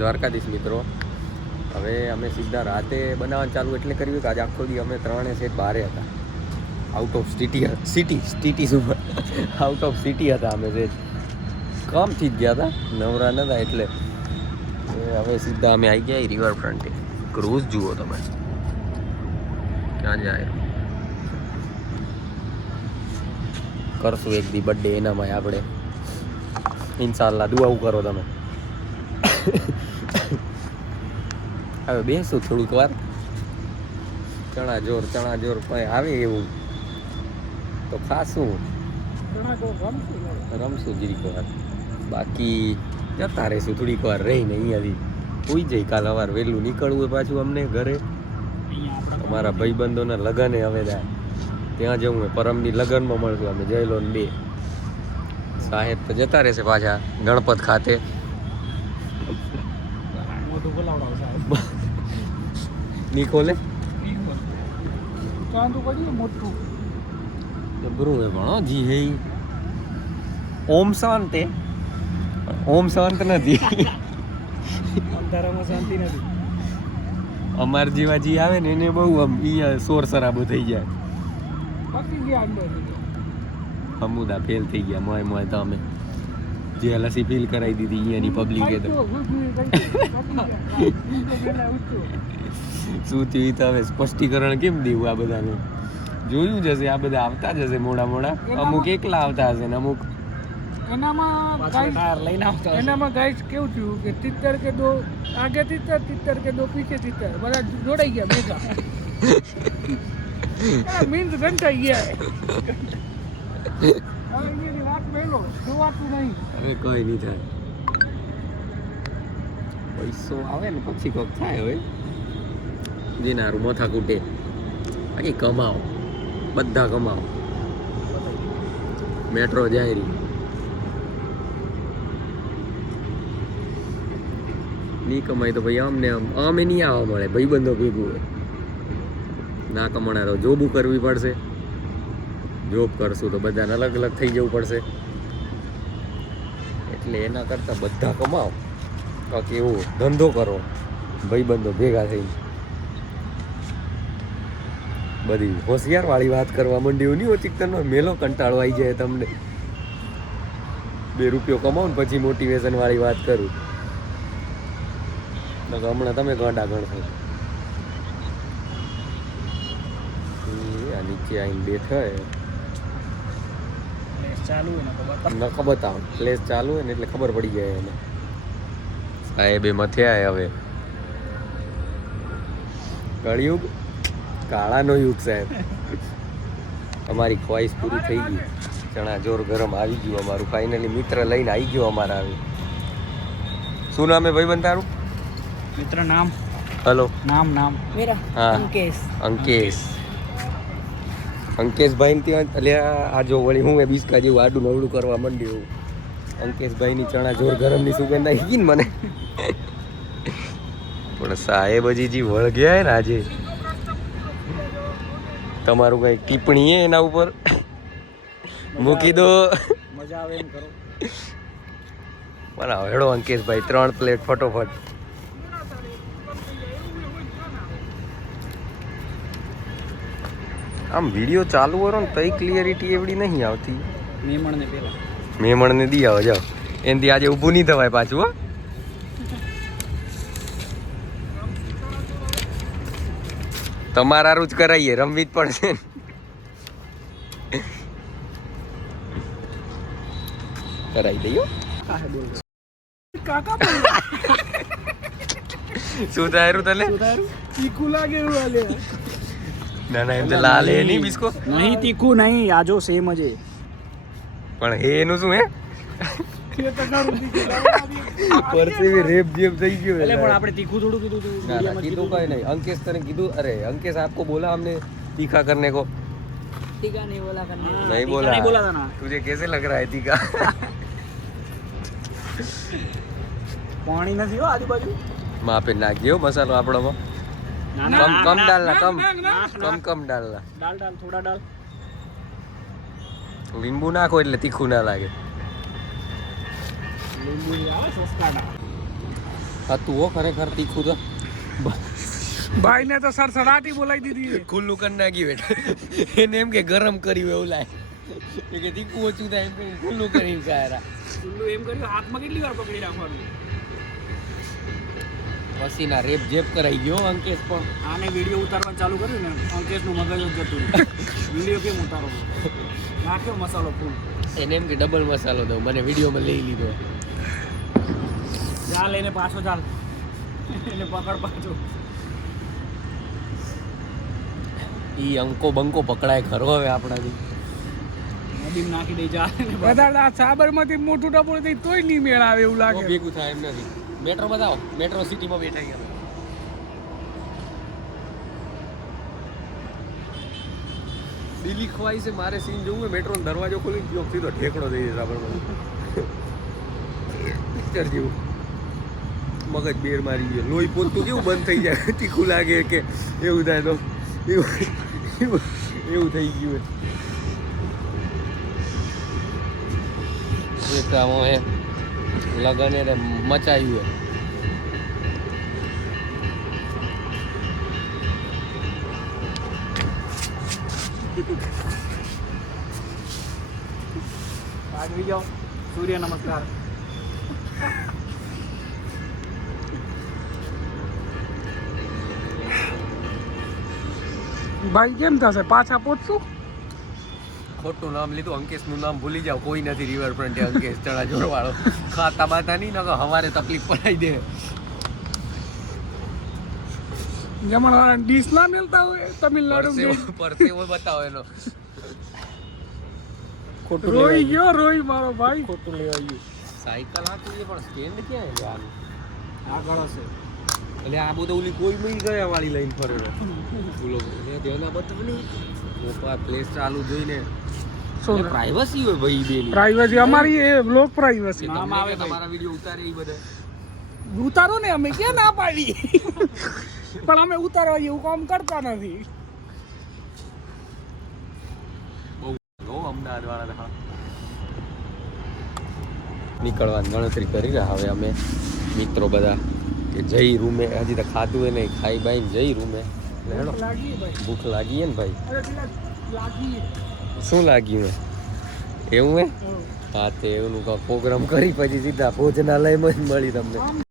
દ્વારકાધીશ મિત્રો, હવે અમે સીધા રાતે બનાવવાનું ચાલુ એટલે કર્યું કે આજે આખો દી અમે ત્રણે સેટ બહારે હતા, out of city super out of city હતા અમે જે કામથી જ ગયા હતા, નવરા નતા એટલે હવે સીધા અમે આવી ગયા રિવરફ્રન્ટે. ક્રૂઝ જુઓ તમે ક્યાં જાય, કરશું એક દી બર્થડે એનામાં આપણે ઇન્શાલ્લાહ. દુઆ કરો તમે. હવે બેસું થોડુંક વાર, ચણા જોર પણ આવે એવું તો ખાશું, રમશું જીરીક વાર, બાકી જતા રહીશું થોડીક વાર રહીને અહીંયાથી હોઈ જાય. કાલ સવાર વહેલું નીકળવું હોય પાછું અમને ઘરે. અમારા ભાઈબંધોના લગ્ન હવે ત્યાં જવું હોય, પરમની લગ્નમાં મળશું અમે જયલોન 2. સાહેબ તો જતા રહેશે પાછા ગણપત ખાતે. નીકોલે જબરું હે ભણો જી હે. ઓમ શાંત હે, ઓમ શાંત નથી. અંધારામાં શાંતિ નથી. અમાર જેવા જી આવે ને એને બહુ આમ શોર શરાબો થઈ જાય. હમુદા ફેલ થઈ ગયા મોય તો અમે જે લસી ફીલ કરાવી દીધી અહીંયાની પબ્લિકે તો શું થયું તો હવે સ્પષ્ટીકરણ કેમ દેવું? આ બધાને જોયું જશે, આ બધા આવતા જશે મોડા, અમુક એકલા આવતા હશે ને અમુક એનામાં ગાઈસ કેવું થયું કે 70 કે 2 આગે 70 કે 2 પીછે 70 બધા જોડાઈ ગયા ભેગા. મીન્સ ગંઠાઈ ગયા. હવે કોઈ નહીં થાય, પૈસો આવે ને પછી કોક થાય. હવે જેનારું મથા કૂટે બાકી કમાઓ, બધા કમાઓ. મેટ્રો જાય રહી નહીં કમાય તો ભાઈ અમે નહીં આવવા મળે. ભાઈબંધો ભેગું હોય ના કમાણા તો જોબ કરવી પડશે. જોબ કરશું તો બધાને અલગ અલગ થઈ જવું પડશે, એટલે એના કરતાં બધા કમાઓ, બાકી એવો ધંધો કરો ભાઈબંધો ભેગા થઈને. બધી હોશિયાર વાળી વાત કરવા માંડ્યું નહીં ઓચિકતરનો મેલો કંટાળો આવી જાય તમને. 2 રૂપિયો કમાવો ને પછી મોટિવેશન વાળી વાત કરું તો હમણાં તમે ગાંડા ગણશો. આ નીચે આવીને બેઠા નખો બતાવો, પ્લેસ ચાલુ હોય ને એટલે ખબર પડી જાય એને. સાહેબે મથ્યા હવે કળિયુગ, કાળાનો યુગ સાહેબ. અમારી ખ્વાહિશ પૂરી થઈ ગઈ. ચણા જોર ગરમ આવી ગયું અમારું, ફાઇનલી મિત્ર લઈને આવી ગયો અમારા. આવી શું નામ હે ભાઈબંધ તારું? મિત્ર નામ હેલો નામ મેરા હા અંકેશભાઈ ને ત્યાં અલ્યા આ જો વળી હું બિસ્કા જેવું આડું નવડું કરવા માંડ્યું. અંકેશભાઈની ચણા જોર ગરમની સુગંધ આવી ગઈ ને મને. પણ સાહેબ હજી વળગ્યા હે ને આજે. તમારું કઈ ટિપ્પણી હે એના ઉપર મૂકી દો, મજા આવે એમ કરો. બનાવો હેડો અંકેશભાઈ 3 પ્લેટ ફટોફટ. આમ વિડીયો ચાલુ કરો ને તઈ ક્લિયરિટી એવડી નહીં આવતી. મેમણને દી આવો જાઓ, એનાથી આજે ઊભું નહીં થવાય પાછું. હો તમારા રૂજ કરાવીએ, રમવી જ પડશે. કરાવી દઈએ. શું થાય તને? તીખું લાગે એવું હાલે. ના એમ તો લાલ હે નહીં બિસ્કો નહીં, તીખું નહીં, આજો સેમ જ હે. પણ હે એનું શું હે? પરસેવી રેપ જેમ થઈ ગયો. એટલે પણ આપણે તીખું થોડું કીધું હતું. ના કીધું કઈ નહીં. અંકેશ તને કીધું, અરે અંકેશ આપકો બોલા हमने तीखा करने को. तीखा नहीं बोला करने, नहीं बोला था ना. तुझे कैसे लग रहा है तीखा? પાણી નથી હો આજુબાજુ. માપે નાખજો મસાલો આપણોમાં. कम डालना, कम डालना. डाल थोड़ा डाल. લીંબુ નાખો એટલે તીખું ના લાગે. લીંબુ આવે સસ્તા. હતું હો ખરેખર તીખું તો ભાઈને તો સડસડાટી બોલાવી દીધી ખુલ્લું કરી નાખ્યું એટલે એને એમ કે ગરમ કર્યું એવું લાય એ કે તીખું ઓછું થાય એમ કરીને ખુલ્લું કરીને કાયરા ખુલ્લું એમ કર્યું હાથમાં કેટલી વાર પકડી રાખવાનું પસીના રેપ જેપ કરાઈ ગયો અંકેશ પણ આને વિડીયો ઉતારવાનું ચાલુ કર્યું ને અંકેશનું મગજ જ જતું વિડીયો કેમ ઉતારો નાખ્યો મસાલો ફૂલ એને એમ કે ડબલ મસાલો દો મને વિડીયોમાં લઈ લીધો ચાલ એને પાછો ચાલ એને પકડ પાછો ઈ અંકો બંકો પકડાય ખરો હવે આપણાથી નદીમાં નાખી દઈ ચાલ બધા સાબરમતી મોટું ટપોળ થઈ તોય નહીં મેળ આવે એવું લાગે ભેગું થાય એમ નથી મેટ્રો બતાવો મેટ્રો સિટીમાં બેઠા ગયા દિલ્હી ખવાઈ છે મારે સીન જોવું હોય મેટ્રો દરવાજો ખોલી ગયો સીધો ઠેકડો દઈ દે સાબરમતી પિક્ચર જેવું મગજ બેર મારી ગયો લોહી પોતું કેવું બંધ થઈ જાય તીખું લાગે કે એવું થાય તો એવું થઈ ગયું હે લગન એને મચાયું હે આગળ જાઓ સૂર્ય નમસ્કાર ભાઈ કેમ થશે પાછા પહોંચશું ખોટું નામ લીધું અંકેશનું નામ ભૂલી જાવ કોઈ નથી રિવરફ્રન્ટે અંકેશ ચણાજોર વાળો ખાતા બાતા નહીં નકર હવારે તકલીફ પડાઈ દે જમણવાળા ડીશ ના મિલતા હોય તમિલનાડુ પરસેવો બતાવો એનો ખોટું રોઈ ગયો રોઈ મારો ભાઈ ખોટું લેવાઈ ગયું સાયકલ હાથું છે પણ સ્ટેન્ડ ક્યાં છે આનું આગળ હશે એટલે આ બધું ઓલી કોઈ મળી ગયા વાળી લઈને ફરેલો બોલો તેના બતાવ નહીં પ્લેસ ચાલુ જોઈને શું પ્રાઇવસી હોય ભાઈ બેની પ્રાઇવસી અમારી એ બ્લોક પ્રાઇવસી નામ આવે તમારા વિડિયો ઉતારે એ બધા ઉતારો ને અમે ક્યાં ના પાડી પણ અમે ઉતારવા જેવું કામ કરતા નથી બહુ અમદાવાદ વાળા હા નીકળવાની ગણતરી કરી રહ્યા હવે અમે મિત્રો બધા કે જઈ રૂમે હજી તો ખાધું એ નહીં ખાઈ બાઈને જઈ રૂમે હેડો ભૂખ લાગી ને ભાઈ શું લાગ્યું હે એવું હે હા તે એનું પ્રોગ્રામ કરી પછી સીધા ભોજનાલયમાં જ મળી તમને